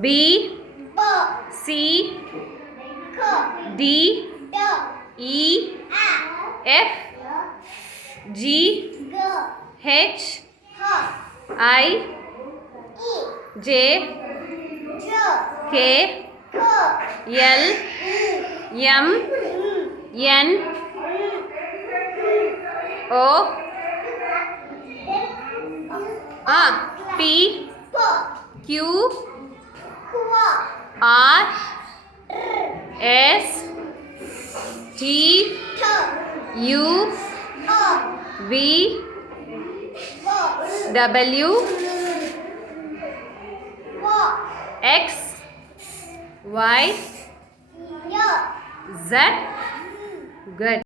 B C D E F G H I J K L M N O P Q R S T U V W X Y Z. Good.